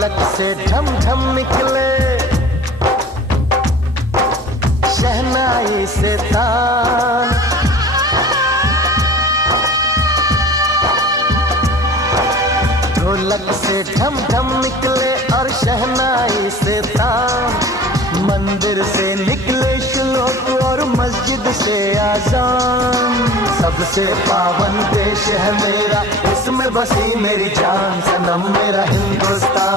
ढोलक से ढम ढम निकले, शहनाई से तान। ढोलक से ढम ढम निकले और शहनाई से तान। मंदिर से निकले श्लोक और मस्जिद से आजान। सबसे पावन देश है मेरा, इसमें बसी मेरी जान। सनम मेरा हिंदुस्तान।